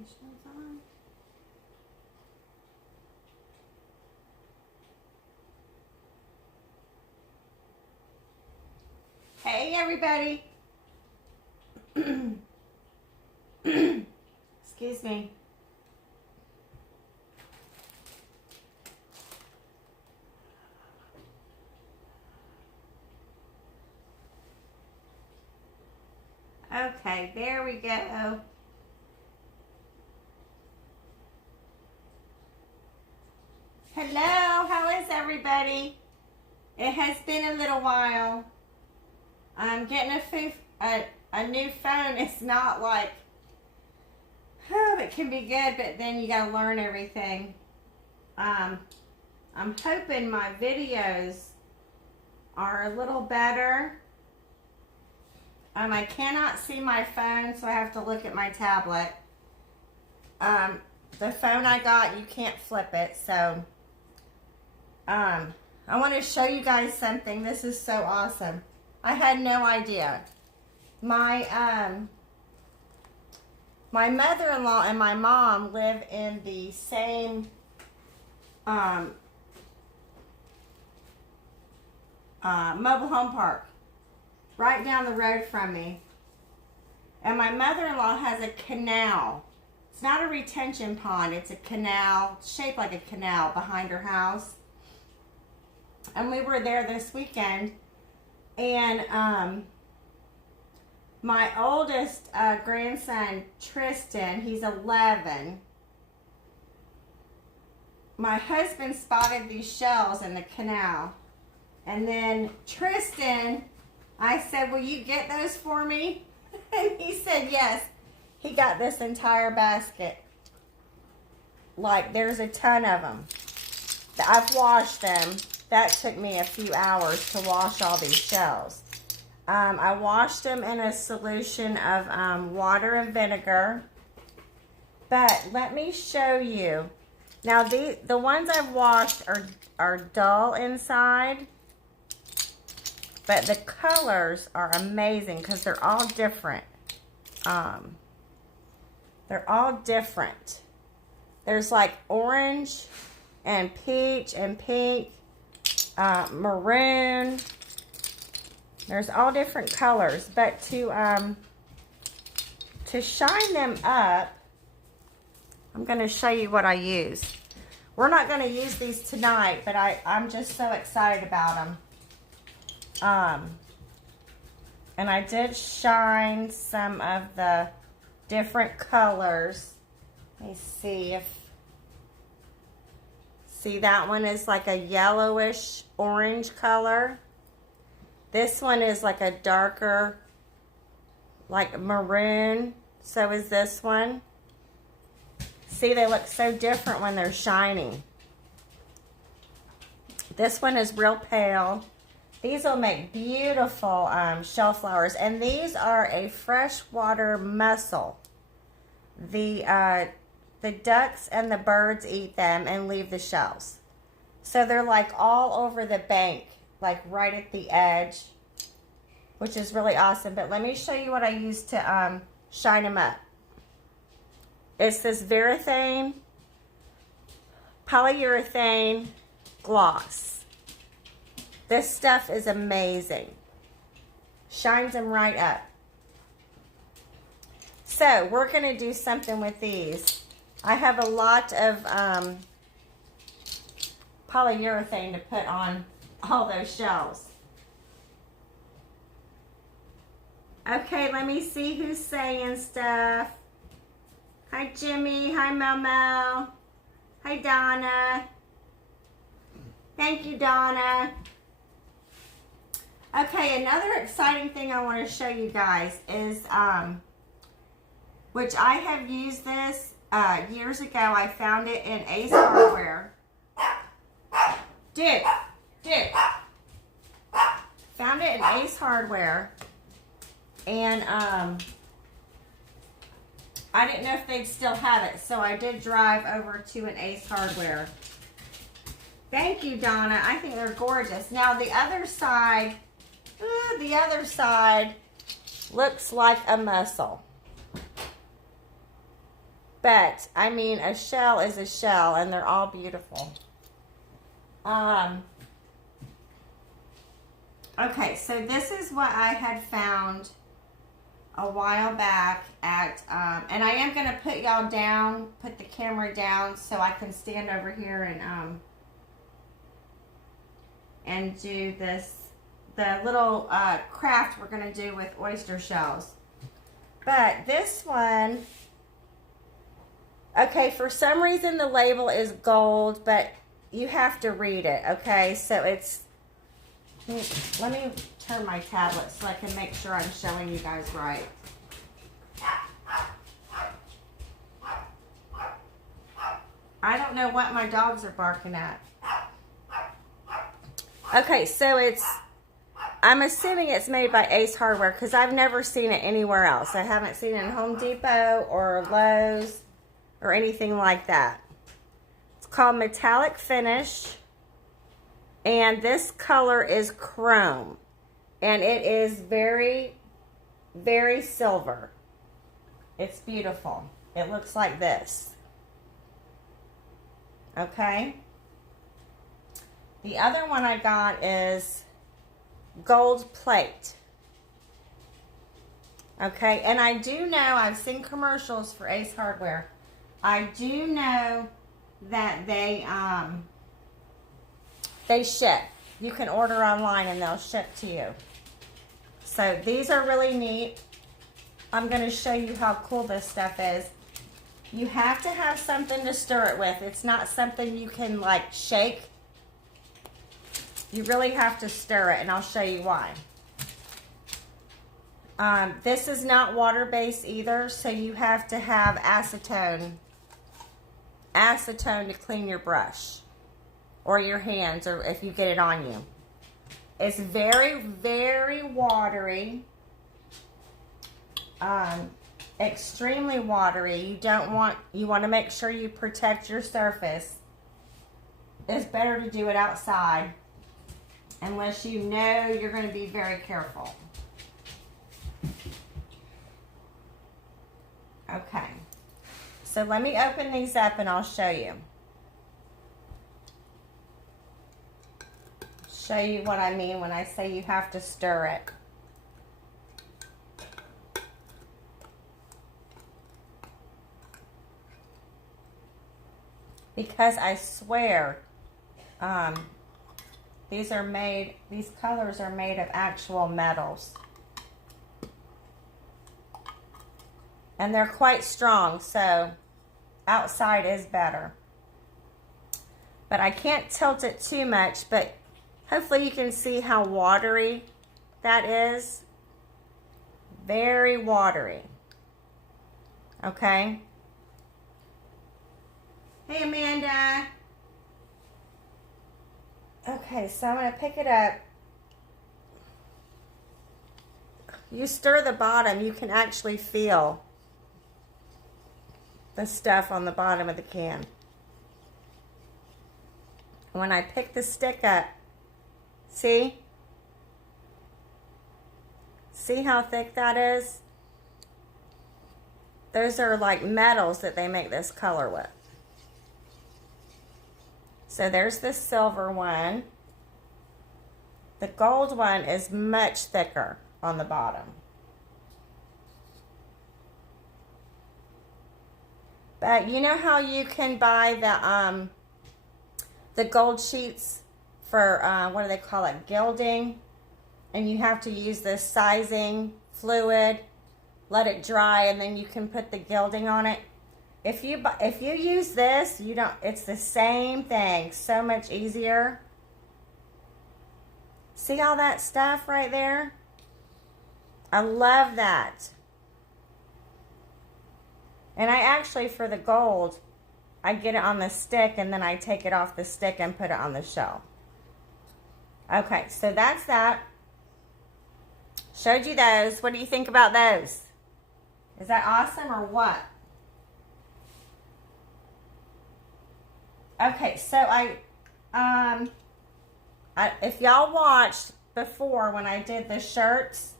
notifications on. Hey everybody. Excuse me. Okay, there we go. Hello, how is everybody? It has been a little while. I'm getting a new phone. It's not like, oh, it can be good, but then you gotta learn everything. I'm hoping my videos are a little better. I cannot see my phone, so I have to look at my tablet. The phone I got, you can't flip it, so I want to show you guys something. This is so awesome. I had no idea. My mother-in-law and my mom live in the same mobile home park right down the road from me. And my mother-in-law has a canal. It's not a retention pond, it's a canal, shaped like a canal behind her house. And we were there this weekend, and my oldest grandson, Tristan, he's 11. My husband spotted these shells in the canal. And then Tristan, I said, will you get those for me? And he said yes. He got this entire basket. Like, there's a ton of them. I've washed them. That took me a few hours to wash all these shells. I washed them in a solution of water and vinegar. But let me show you. Now, the ones I've washed are dull inside. But the colors are amazing because they're all different. They're all different. There's like orange and peach and pink, maroon. There's all different colors. But to shine them up, I'm going to show you what I use. We're not going to use these tonight, but I'm just so excited about them. And I did shine some of the different colors. Let me see if, see, that one is like a yellowish orange color. This one is like a darker, like maroon. So is this one. See, they look so different when they're shining. This one is real pale. These will make beautiful shell flowers, and these are a freshwater mussel. The ducks and the birds eat them and leave the shells. So they're like all over the bank, like right at the edge, which is really awesome. But let me show you what I use to shine them up. It's this polyurethane gloss. This stuff is amazing. Shines them right up. So we're going to do something with these. I have a lot of polyurethane to put on all those shells. Okay, let me see who's saying stuff. Hi, Jimmy. Hi, Mel. Hi, Donna. Thank you, Donna. Okay, another exciting thing I want to show you guys is, which I have used this years ago. I found it in Ace Hardware. Dick. Found it in Ace Hardware. And I didn't know if they'd still have it, so I did drive over to an Ace Hardware. Thank you, Donna. I think they're gorgeous. Now, the other side looks like a mussel. But, I mean, a shell is a shell, and they're all beautiful. Okay, so this is what I had found a while back at, and I am going to put y'all down, put the camera down so I can stand over here and do this, the little craft we're going to do with oyster shells. But this one, okay, for some reason the label is gold, but you have to read it, okay? So it's, let me turn my tablet so I can make sure I'm showing you guys right. I don't know what my dogs are barking at. Okay, so it's, I'm assuming it's made by Ace Hardware because I've never seen it anywhere else. I haven't seen it in Home Depot or Lowe's or anything like that. It's called Metallic Finish. And this color is chrome. And it is very, very silver. It's beautiful. It looks like this. Okay. The other one I got is gold plate. Okay. And I do know, I've seen commercials for Ace Hardware. I do know that they ship. You can order online and they'll ship to you. So these are really neat. I'm going to show you how cool this stuff is. You have to have something to stir it with. It's not something you can like shake. You really have to stir it, and I'll show you why. This is not water-based either, so you have to have acetone to clean your brush or your hands, or if you get it on you. It's very, very watery. Extremely watery. You want to make sure you protect your surface. It's better to do it outside unless you know you're going to be very careful. Okay. So let me open these up and I'll show you. Show you what I mean when I say you have to stir it. Because I swear, these colors are made of actual metals. And they're quite strong, so outside is better. But I can't tilt it too much, but hopefully you can see how watery that is. Very watery. Okay? Hey, Amanda. Okay, so I'm going to pick it up. You stir the bottom, you can actually feel the stuff on the bottom of the can. When I pick the stick up, see? See how thick that is? Those are like metals that they make this color with. So there's the silver one. The gold one is much thicker on the bottom. But you know how you can buy the gold sheets for, what do they call it, gilding? And you have to use this sizing fluid, let it dry, and then you can put the gilding on it. If you use this, you don't. It's the same thing. So much easier. See all that stuff right there? I love that. And I actually, for the gold, I get it on the stick and then I take it off the stick and put it on the shell. Okay, so that's that. Showed you those. What do you think about those? Is that awesome or what? Okay, so if y'all watched before when I did the shirts,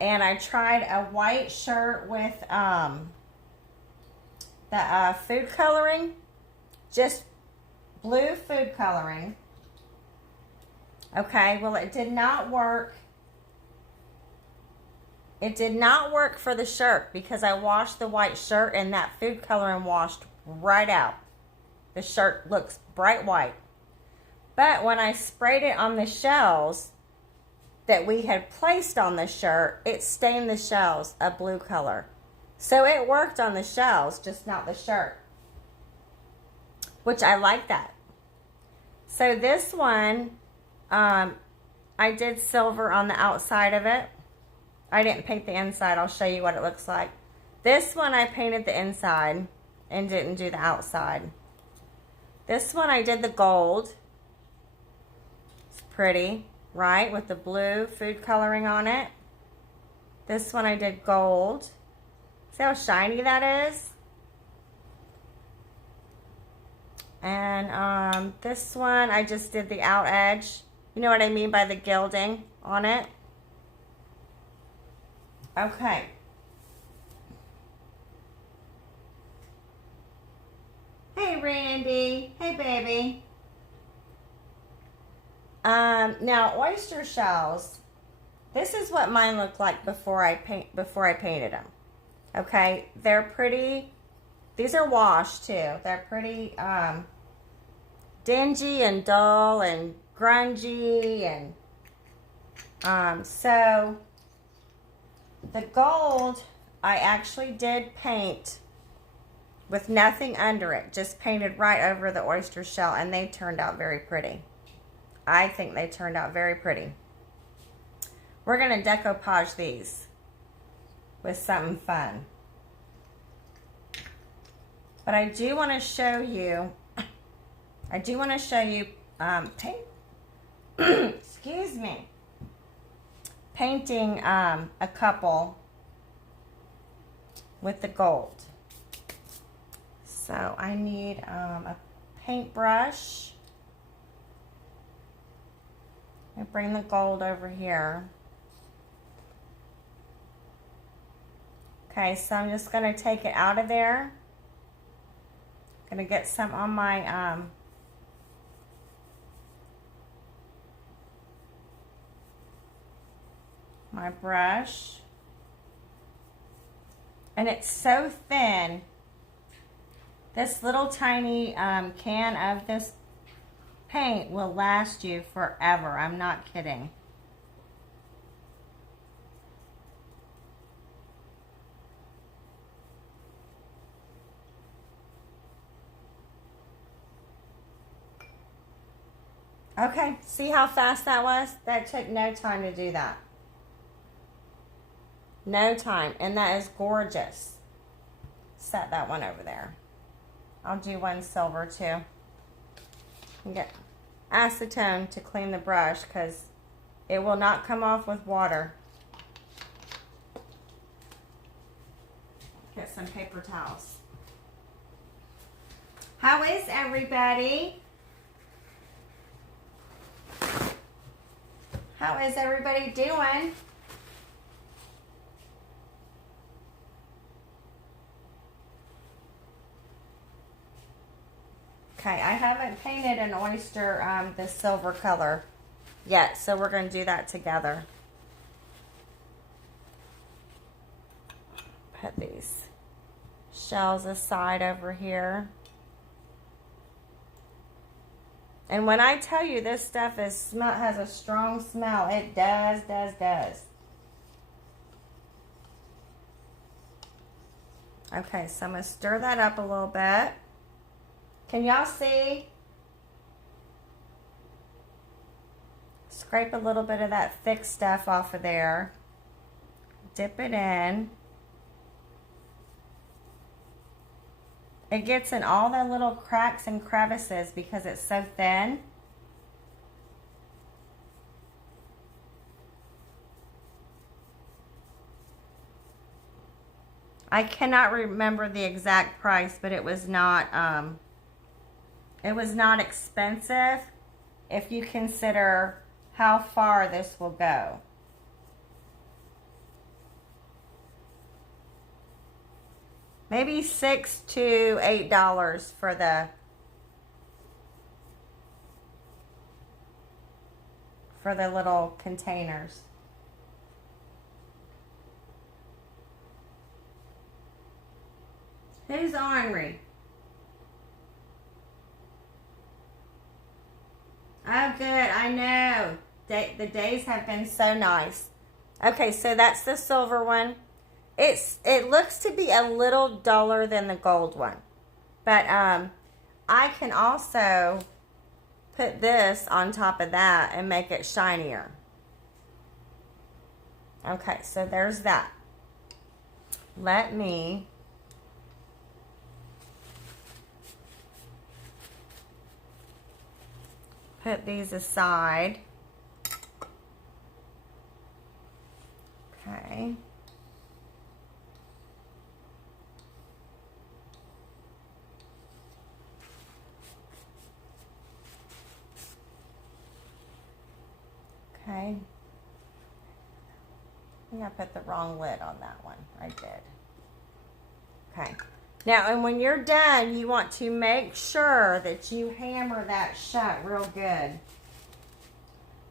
and I tried a white shirt with the food coloring, just blue food coloring. Okay, well, it did not work. It did not work for the shirt because I washed the white shirt and that food coloring washed right out. The shirt looks bright white. But when I sprayed it on the shells that we had placed on the shirt, it stained the shells a blue color. So it worked on the shells, just not the shirt. Which I like that. So this one, I did silver on the outside of it. I didn't paint the inside. I'll show you what it looks like. This one I painted the inside and didn't do the outside. This one I did the gold. It's pretty, right? With the blue food coloring on it. This one I did gold. See how shiny that is? And this one I just did the out edge. You know what I mean by the gilding on it? Okay. Hey, Randy. Hey, baby. Now oyster shells. This is what mine looked like before I painted them. Okay, they're pretty. These are washed too. They're pretty dingy and dull and grungy, and so the gold I actually did paint with nothing under it, just painted right over the oyster shell, and they turned out very pretty. I think they turned out very pretty. We're going to decoupage these with something fun. But I do want to show you, excuse me, painting a couple with the gold. So I need a paintbrush. I bring the gold over here. Okay, so I'm just going to take it out of there. I'm going to get some on my my brush. And it's so thin. This little tiny can of this paint will last you forever. I'm not kidding. Okay, see how fast that was? That took no time to do that. No time, and that is gorgeous. Set that one over there. I'll do one silver too. And get acetone to clean the brush because it will not come off with water. Get some paper towels. How is everybody? How is everybody doing? Okay, I haven't painted an oyster this silver color yet, so we're going to do that together. Put these shells aside over here. And when I tell you this stuff has a strong smell, it does. Okay, so I'm going to stir that up a little bit. Can y'all see? Scrape a little bit of that thick stuff off of there. Dip it in. It gets in all the little cracks and crevices because it's so thin. I cannot remember the exact price, but it was not expensive if you consider how far this will go. maybe $6 to $8 for the little containers. Who's ornery? Oh, good. I know. The days have been so nice. Okay, so that's the silver one. It looks to be a little duller than the gold one. But I can also put this on top of that and make it shinier. Okay, so there's that. Let me put these aside. Okay. Okay. I think I put the wrong lid on that one. I did. Okay. Now, and when you're done, you want to make sure that you hammer that shut real good.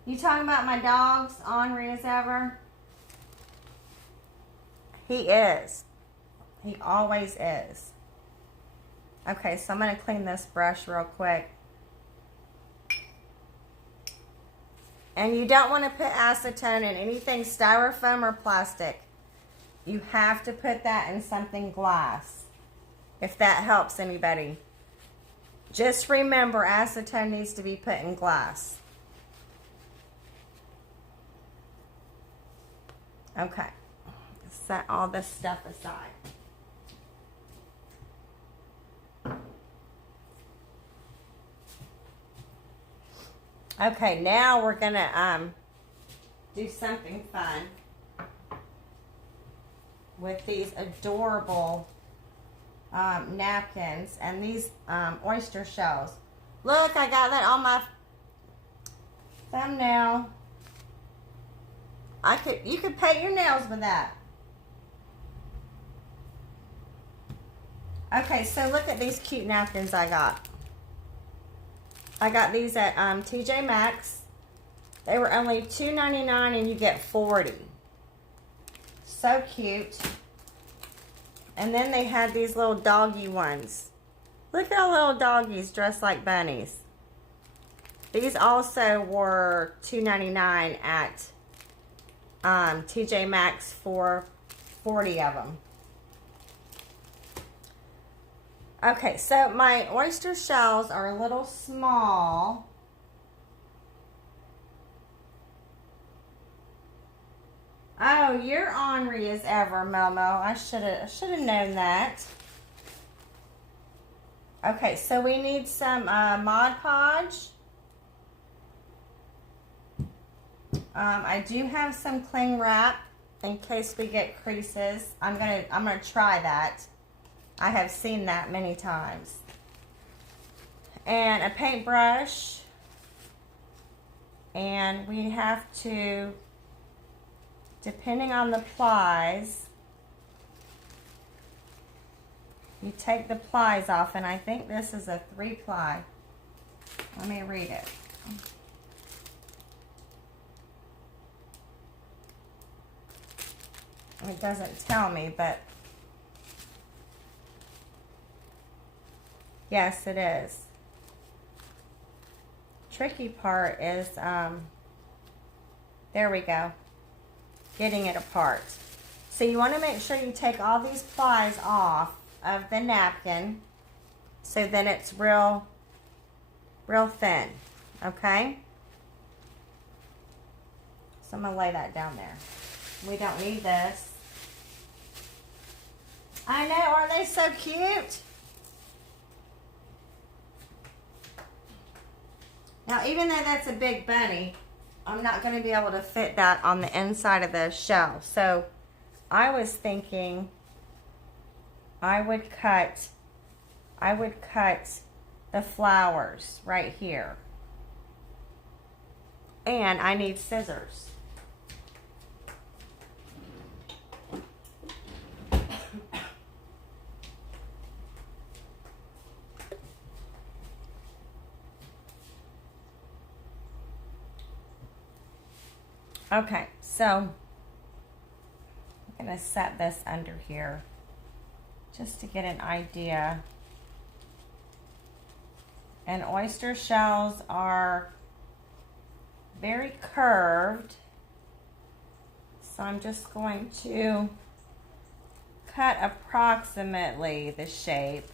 You talking about my dog's ornery as ever? He is. He always is. Okay, so I'm going to clean this brush real quick. And you don't want to put acetone in anything styrofoam or plastic. You have to put that in something glass, if that helps anybody. Just remember, acetone needs to be put in glass. Okay, set all this stuff aside. Okay, now we're gonna do something fun with these adorable napkins and these oyster shells. Look, I got that on my thumbnail. You could paint your nails with that. Okay, so look at these cute napkins I got. I got these at TJ Maxx. They were only $2.99 and you get 40. So cute. And then they had these little doggy ones. Look at all little doggies dressed like bunnies. These also were $2.99 at TJ Maxx for 40 of them. Okay, so my oyster shells are a little small. Oh, you're ornery as ever, Momo. I should have known that. Okay, so we need some Mod Podge. I do have some cling wrap in case we get creases. I'm gonna try that. I have seen that many times. And a paintbrush. And we have to, depending on the plies, you take the plies off, and I think this is a 3-ply. Let me read it. It doesn't tell me, but yes, it is. Tricky part is, there we go, getting it apart. So you want to make sure you take all these plies off of the napkin, so then it's real thin, okay? So I'm going to lay that down there. We don't need this. I know, aren't they so cute? Now, even though that's a big bunny, I'm not going to be able to fit that on the inside of the shell. So I was thinking I would cut the flowers right here. And I need scissors. Okay, so I'm going to set this under here just to get an idea. And oyster shells are very curved, so I'm just going to cut approximately the shape.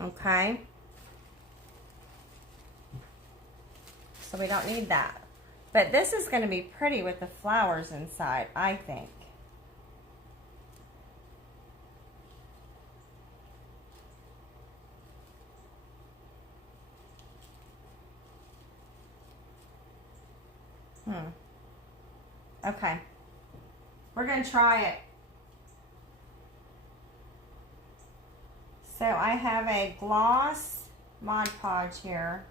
Okay, so we don't need that. But this is going to be pretty with the flowers inside, I think. Okay, we're going to try it. So I have a gloss Mod Podge here.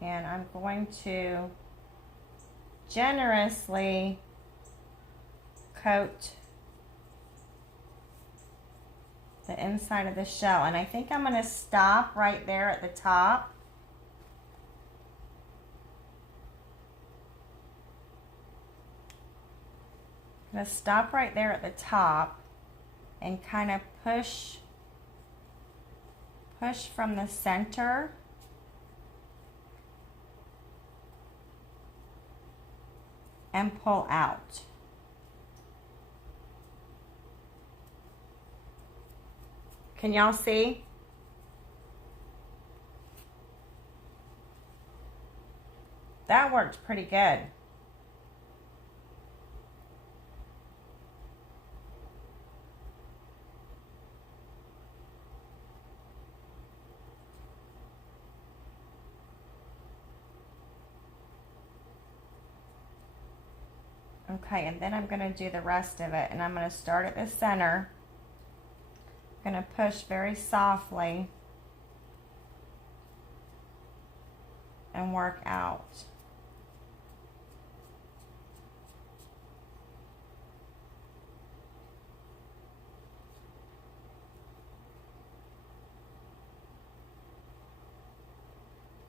And I'm going to generously coat the inside of the shell. And I think I'm going to stop right there at the top. I'm going to stop right there at the top and kind of push from the center. And pull out. Can y'all see? That worked pretty good. Okay, and then I'm going to do the rest of it, and I'm going to start at the center. I'm going to push very softly and work out.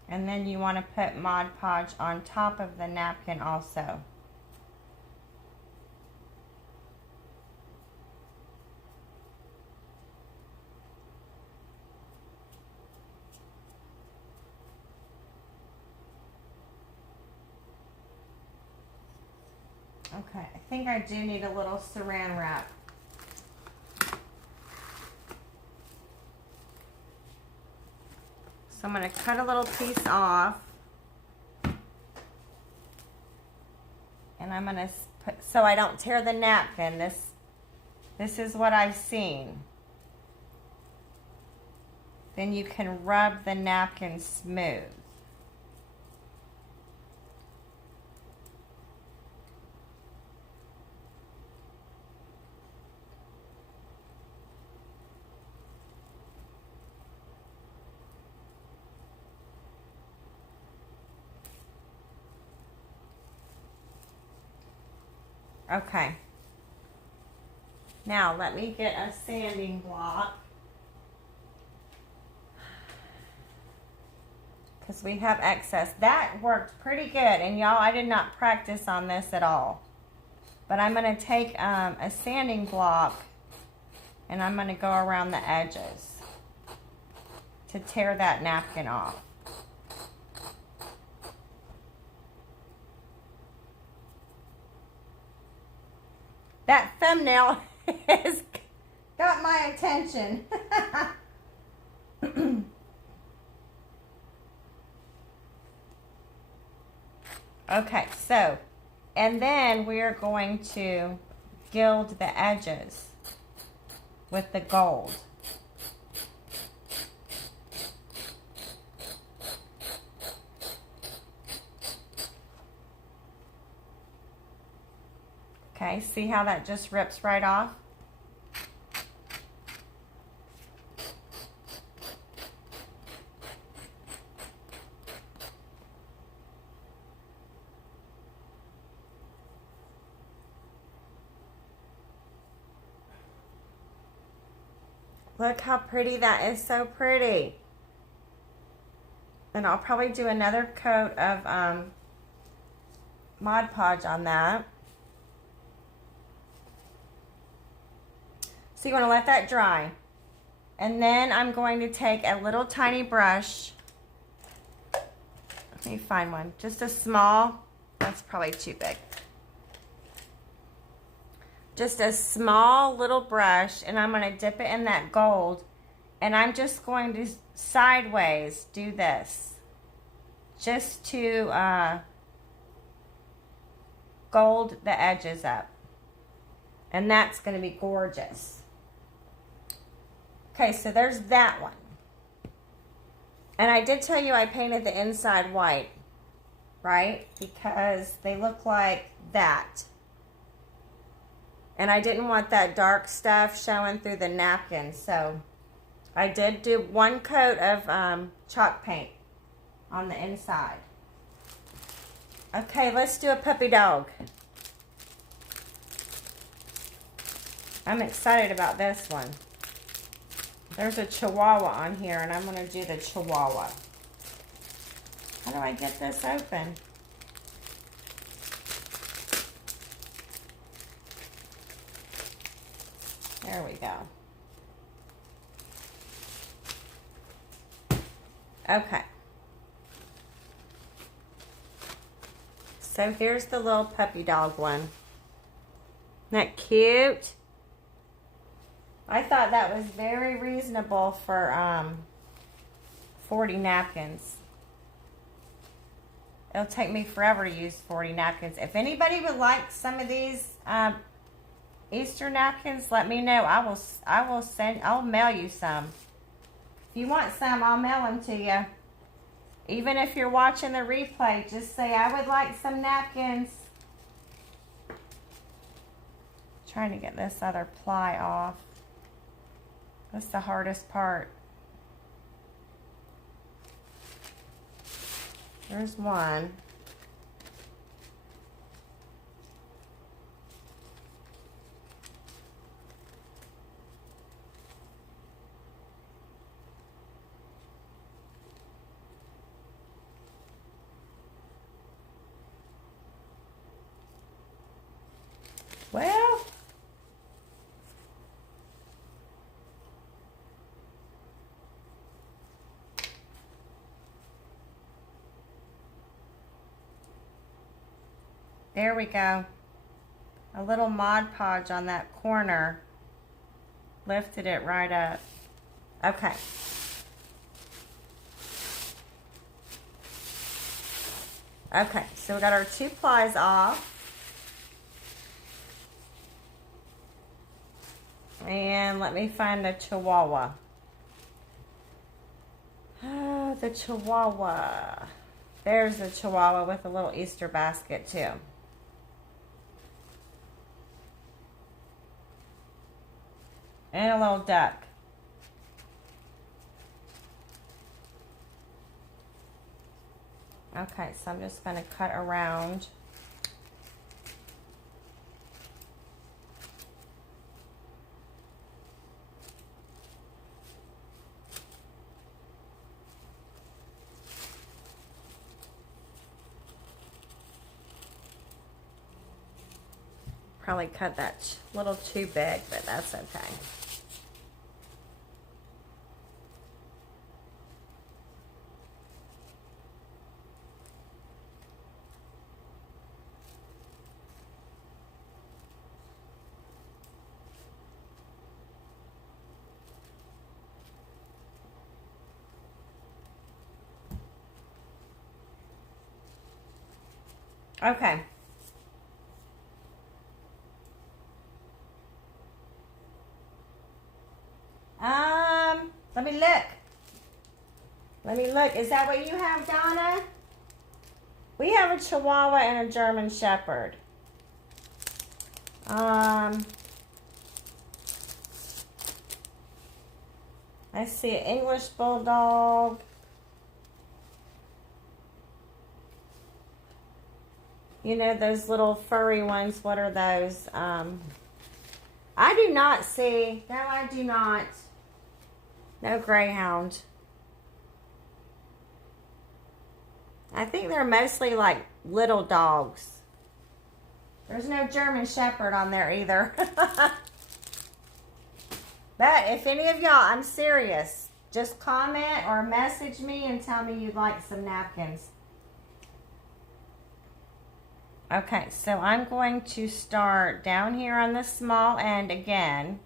And then you want to put Mod Podge on top of the napkin also. Okay, I think I do need a little saran wrap. So I'm going to cut a little piece off. And I'm going to put, so I don't tear the napkin. This is what I've seen. Then you can rub the napkin smooth. Okay. Now let me get a sanding block. Because we have excess. That worked pretty good. And y'all, I did not practice on this at all. But I'm going to take a sanding block and I'm going to go around the edges to tear that napkin off. That thumbnail has got my attention. Okay, so, and then we're going to gild the edges with the gold. Okay, see how that just rips right off? Look how pretty that is, so pretty. And I'll probably do another coat of Mod Podge on that. So you want to let that dry. And then I'm going to take a little tiny brush. Let me find one. Just a small, that's probably too big. Just a small little brush, and I'm going to dip it in that gold. And I'm just going to sideways do this. Just to gold the edges up. And that's going to be gorgeous. Okay, so there's that one. And I did tell you I painted the inside white, right? Because they look like that. And I didn't want that dark stuff showing through the napkin, so I did do one coat of chalk paint on the inside. Okay, let's do a puppy dog. I'm excited about this one. There's a Chihuahua on here, and I'm going to do the Chihuahua. How do I get this open? There we go. Okay. So here's the little puppy dog one. Isn't that cute? I thought that was very reasonable for 40 napkins. It'll take me forever to use 40 napkins. If anybody would like some of these Easter napkins, let me know. I'll mail you some. If you want some, I'll mail them to you. Even if you're watching the replay, just say, I would like some napkins. Trying to get this other ply off. That's the hardest part. There's one. Well, there we go. A little Mod Podge on that corner. Lifted it right up. Okay. Okay, so we got our 2 plies off. And let me find the Chihuahua. Oh, the Chihuahua. There's the Chihuahua with a little Easter basket too. And a little duck. Okay, so I'm just going to cut around. Probably cut that a little too big, but that's okay. Okay. Let me look. Let me look. Is that what you have, Donna? We have a Chihuahua and a German Shepherd. I see an English Bulldog. You know those little furry ones. What are those? I do not see. No, I do not. No greyhound. I think they're mostly like little dogs. There's no German Shepherd on there either. But if any of y'all, I'm serious, just comment or message me and tell me you'd like some napkins. Okay, so I'm going to start down here on the small end again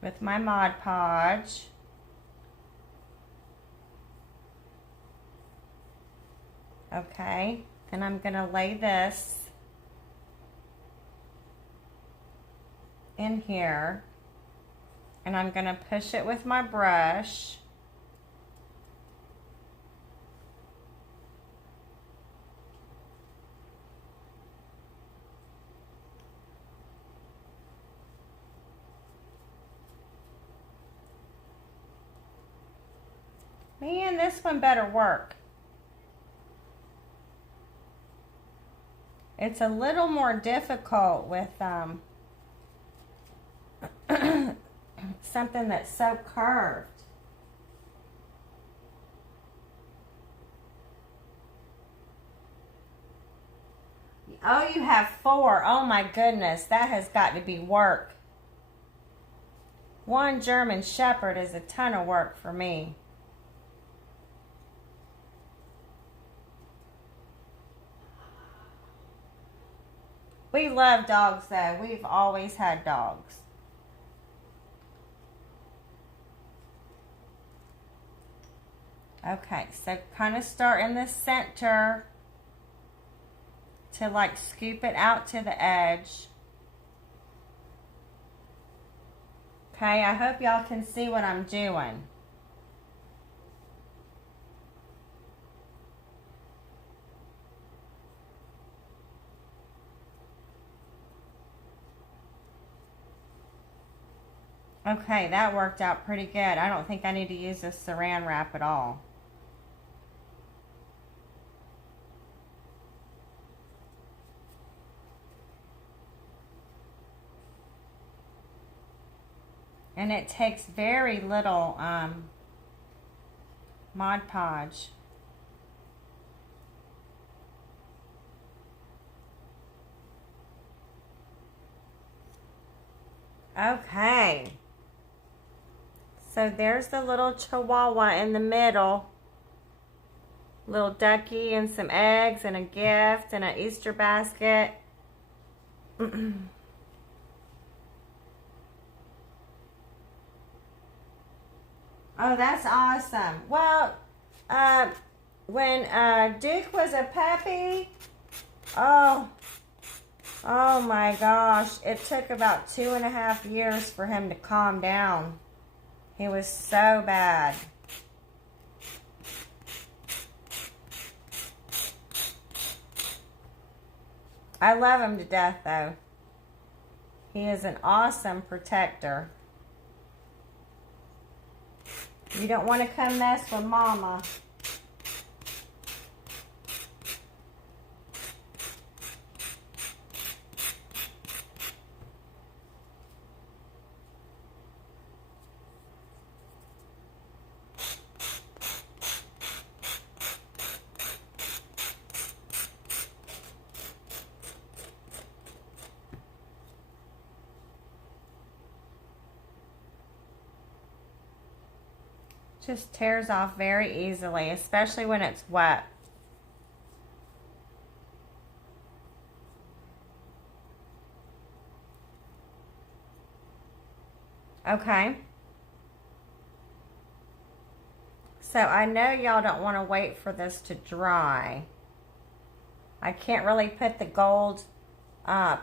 with my Mod Podge. Okay, and I'm going to lay this in here, and I'm going to push it with my brush. Man, this one better work. It's a little more difficult with something that's so curved. Oh, you have 4. Oh my goodness, that has got to be work. 1 German Shepherd is a ton of work for me. We love dogs though. We've always had dogs. Okay, so kind of start in the center to like scoop it out to the edge. Okay, I hope y'all can see what I'm doing. Okay, that worked out pretty good. I don't think I need to use this saran wrap at all. And it takes very little Mod Podge. Okay. So there's the little chihuahua in the middle. Little ducky and some eggs and a gift and an Easter basket. Oh, that's awesome. Well, when Duke was a puppy, oh my gosh, it took about 2.5 years for him to calm down. He was so bad. I love him to death though. He is an awesome protector. You don't want to come mess with Mama. Just tears off very easily, especially when it's wet. Okay. So I know y'all don't want to wait for this to dry. I can't really put the gold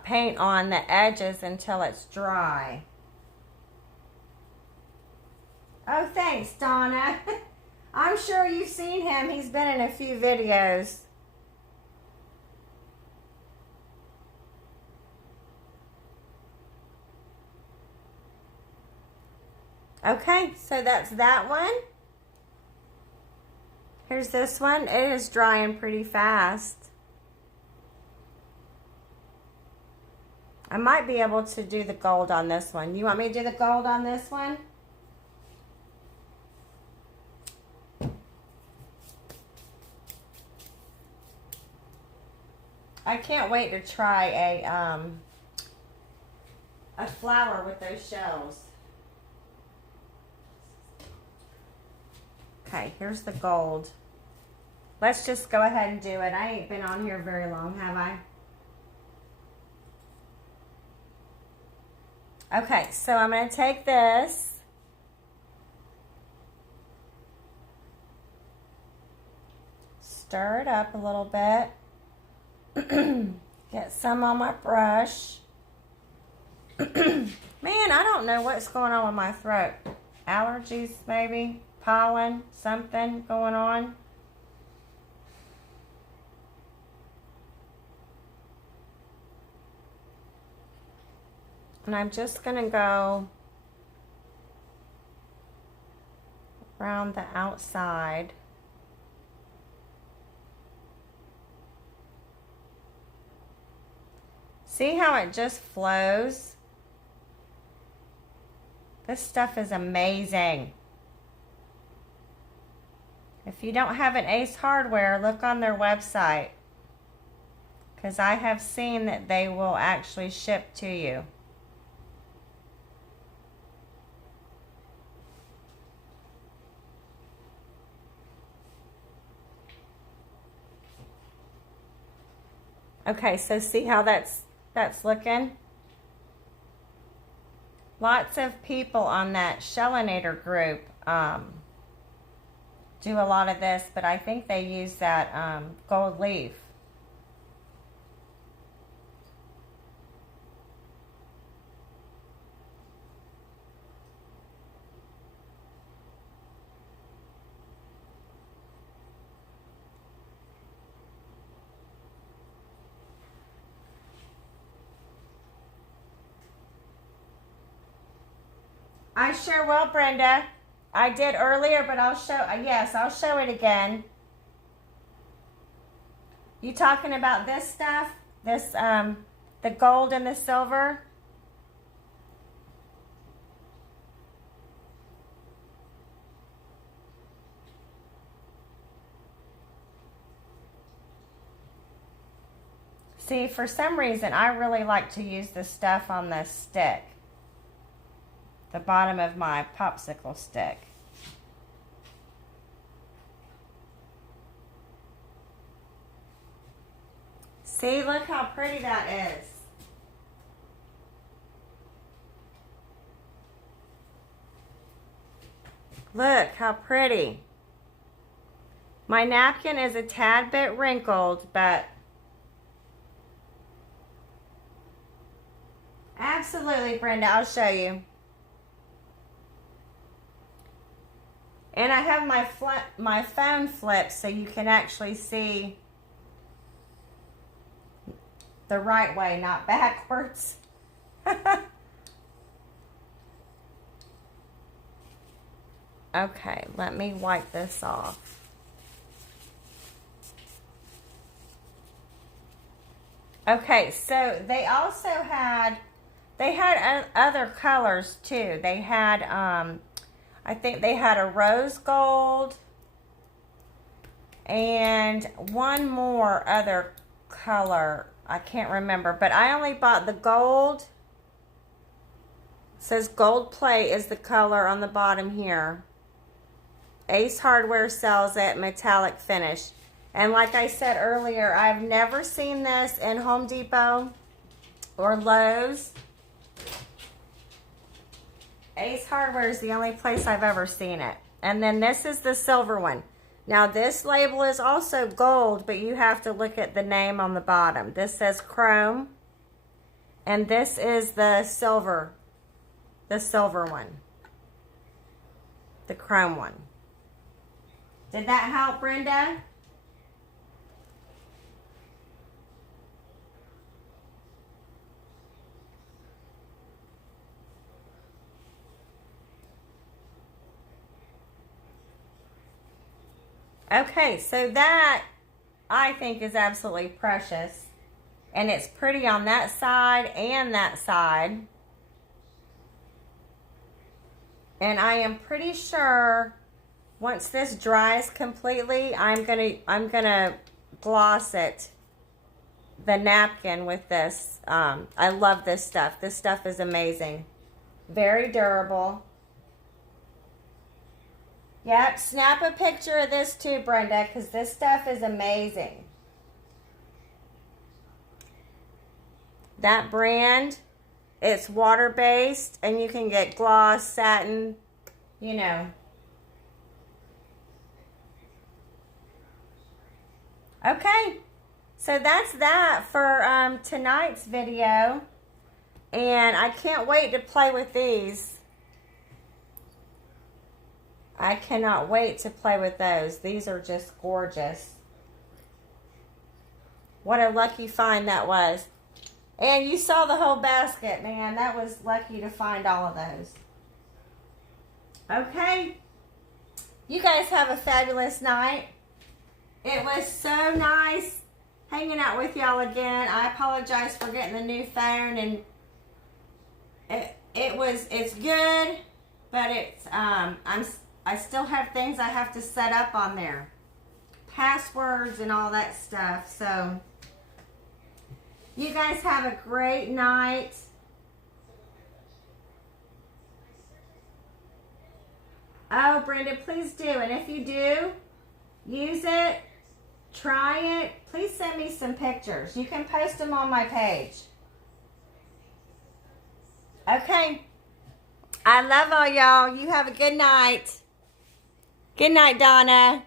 paint on the edges until it's dry. Oh, thanks, Donna. I'm sure you've seen him. He's been in a few videos. Okay, so that's that one. Here's this one. It is drying pretty fast. I might be able to do the gold on this one. You want me to do the gold on this one? I can't wait to try a flower with those shells. Okay, here's the gold. Let's just go ahead and do it. I ain't been on here very long, have I? Okay, so I'm going to take this. Stir it up a little bit. Get some on my brush. Man, I don't know what's going on with my throat. Allergies, maybe? Pollen? Something going on? And I'm just going to go around the outside. See how it just flows? This stuff is amazing. If you don't have an Ace Hardware, look on their website, because I have seen that they will actually ship to you. Okay, so see how that's looking? Lots of people on that Shellinator group do a lot of this, but I think they use that gold leaf. I sure will, Brenda. I did earlier, but I'll show, yes, I'll show it again. You talking about this stuff? This, the gold and the silver? See, for some reason, I really like to use the stuff on the stick. The bottom of my popsicle stick. See, look how pretty that is. Look how pretty. My napkin is a tad bit wrinkled, but absolutely, Brenda, I'll show you. And I have my phone flipped so you can actually see the right way, not backwards. Okay, let me wipe this off. Okay, so they also had, other colors too. They had, I think they had a rose gold and one more other color. I can't remember, but I only bought the gold. It says gold plate is the color on the bottom here. Ace Hardware sells it, metallic finish. And like I said earlier, I've never seen this in Home Depot or Lowe's. Ace Hardware is the only place I've ever seen it. And then this is the silver one. Now this label is also gold, but you have to look at the name on the bottom. This says chrome. And this is the silver one. The chrome one. Did that help, Brenda? Okay, so that I think is absolutely precious. And it's pretty on that side and that side. And I am pretty sure once this dries completely, I'm gonna gloss it the napkin with this. I love this stuff. This stuff is amazing. Very durable. Yep, snap a picture of this too, Brenda, because this stuff is amazing. That brand, it's water-based, and you can get gloss, satin, you know. Okay, so that's that for tonight's video, and I can't wait to play with these. I cannot wait to play with those. These are just gorgeous. What a lucky find that was. And you saw the whole basket, man. That was lucky to find all of those. Okay. You guys have a fabulous night. It was so nice hanging out with y'all again. I apologize for getting the new phone, and it's good, but it's I still have things I have to set up on there. Passwords and all that stuff. So you guys have a great night. Oh, Brenda, please do. And if you do, use it, try it. Please send me some pictures. You can post them on my page. Okay. I love all y'all. You have a good night. Good night, Donna.